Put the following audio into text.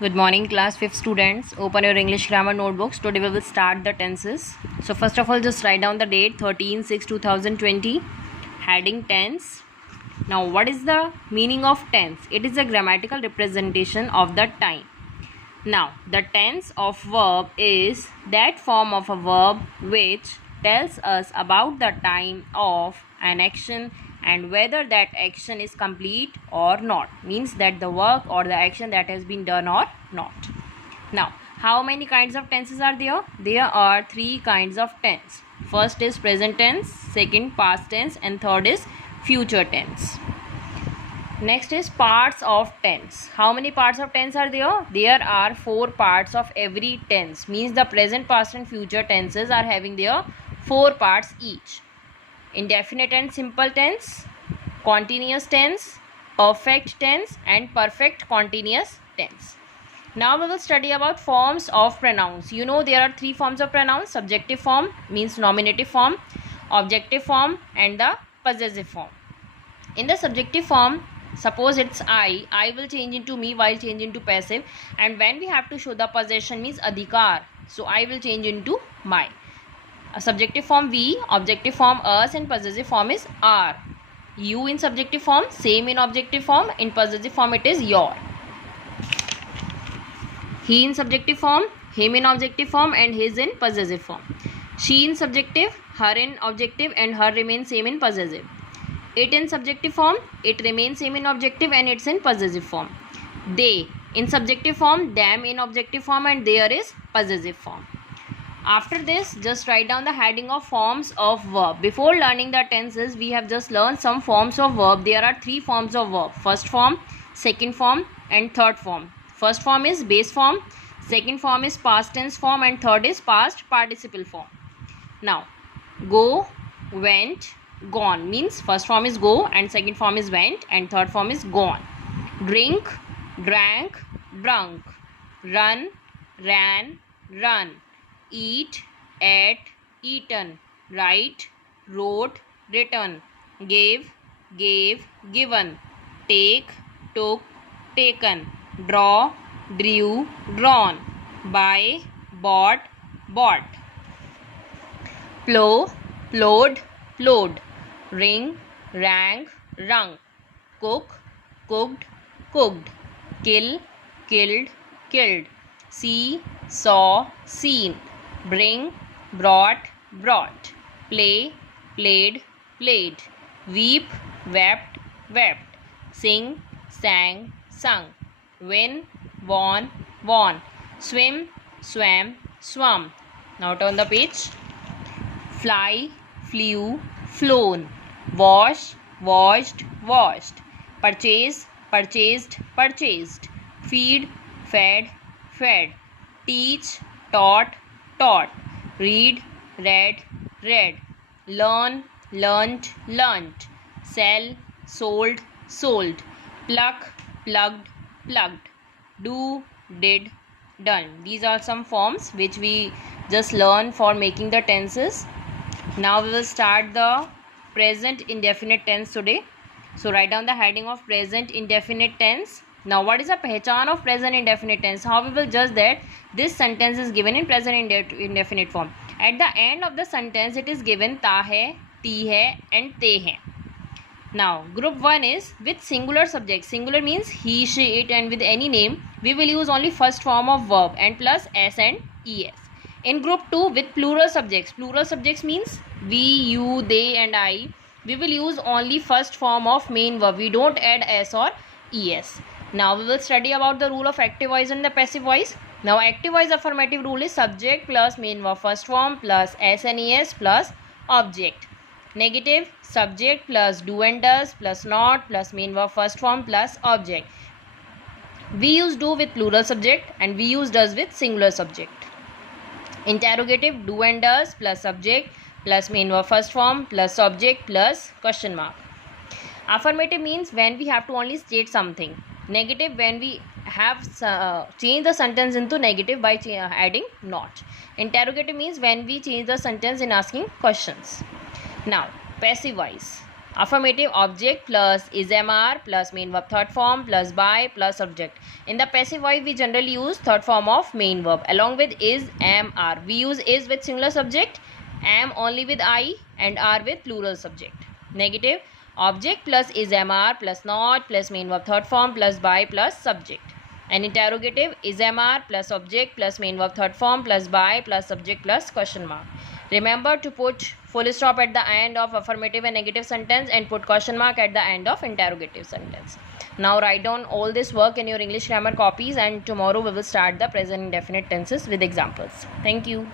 Good morning, class 5th students. Open your English grammar notebooks. Today we will start the tenses. So first of all, just write down the date 13/6/2020. Heading tense. Now what is the meaning of tense? It is a grammatical representation of the time. Now the tense of verb is that form of a verb which tells us about the time of an action and whether that action is complete or not, means that the work or the action that has been done or not. Now how many kinds of tenses are there? There are 3 kinds of tense. First is present tense, second past tense, and third is future tense. Next is parts of tense. How many parts of tense are there? There are 4 parts of every tense, means the present, past and future tenses are having their 4 parts each. Indefinite and simple tense, continuous tense, perfect tense, and perfect continuous tense. Now we will study about forms of pronouns. You know there are 3 forms of pronouns: subjective form, means nominative form, objective form, and the possessive form. In the subjective form, suppose it's I will change into me while change into passive, and when we have to show the possession means adhikar, so I will change into my. A subjective form we, objective form us, and possessive form is our. You in subjective form, same in objective form, in possessive form it is your. He in subjective form, him in objective form, and his in possessive form. She in subjective, her in objective, and her remains same in possessive. It in subjective form, it remains same in objective, and it's in possessive form. They in subjective form, them in objective form, and there is possessive form. After this, just write down the heading of forms of verb. Before learning the tenses, we have just learned some forms of verb. There are 3 forms of verb: first form, second form, and third form. First form is base form, second form is past tense form, and third is past participle form. Now go, went, gone, means first form is go and second form is went and third form is gone. Drink, drank, drunk. Run, ran, run. Eat, ate, eaten. Write, wrote, written. Give, gave, given. Take, took, taken. Draw, drew, drawn. Buy, bought, bought. Plow, plowed, plowed. Ring, rang, rung. Cook, cooked, cooked. Kill, killed, killed. See, saw, seen. Bring, brought, brought. Play, played, played. Weep, wept, wept. Sing, sang, sung. Win, won, won. Swim, swam, swum. Now turn the page. Fly, flew, flown. Wash, washed, washed. Purchase, purchased, purchased. Feed, fed, fed. Teach, taught, taught. Read, read, read. Learn, learnt, learnt. Sell, sold, sold. Pluck, plugged, plugged. Do, did, done. These are some forms which we just learn for making the tenses. Now we will start the present indefinite tense today. So write down the heading of present indefinite tense. Now what is the pehchan of present indefinite tense? How we will judge that this sentence is given in present indefinite form? At the end of the sentence it is given ta hai, ti hai, and te hai. Now group 1 is with singular subject. Singular means he, she, it, and with any name we will use only first form of verb and plus s and es. In group 2 with plural subjects. Plural subjects means we, you, they, and I. We will use only first form of main verb. We don't add s or es. Now we will study about the rule of active voice and the passive voice. Now active voice affirmative rule is subject plus main verb first form plus s and es plus object. Negative, subject plus do and does plus not plus main verb first form plus object. We use do with plural subject and we use does with singular subject. Interrogative, do and does plus subject plus main verb first form plus object plus question mark. Affirmative means when we have to only state something. Negative, when we have changed the sentence into negative by adding not. Interrogative means when we change the sentence in asking questions. Now passive voice. Affirmative, object plus is MR plus main verb third form plus by plus subject. In the passive voice, we generally use third form of main verb along with is, am, are. We use is with singular subject, am only with I, and are with plural subject. Negative, object plus is MR plus not plus main verb third form plus by plus subject. And interrogative, is MR plus object plus main verb third form plus by plus subject plus question mark. Remember to put full stop at the end of affirmative and negative sentence and put question mark at the end of interrogative sentence. Now write down all this work in your English grammar copies, and tomorrow we will start the present indefinite tenses with examples. Thank you.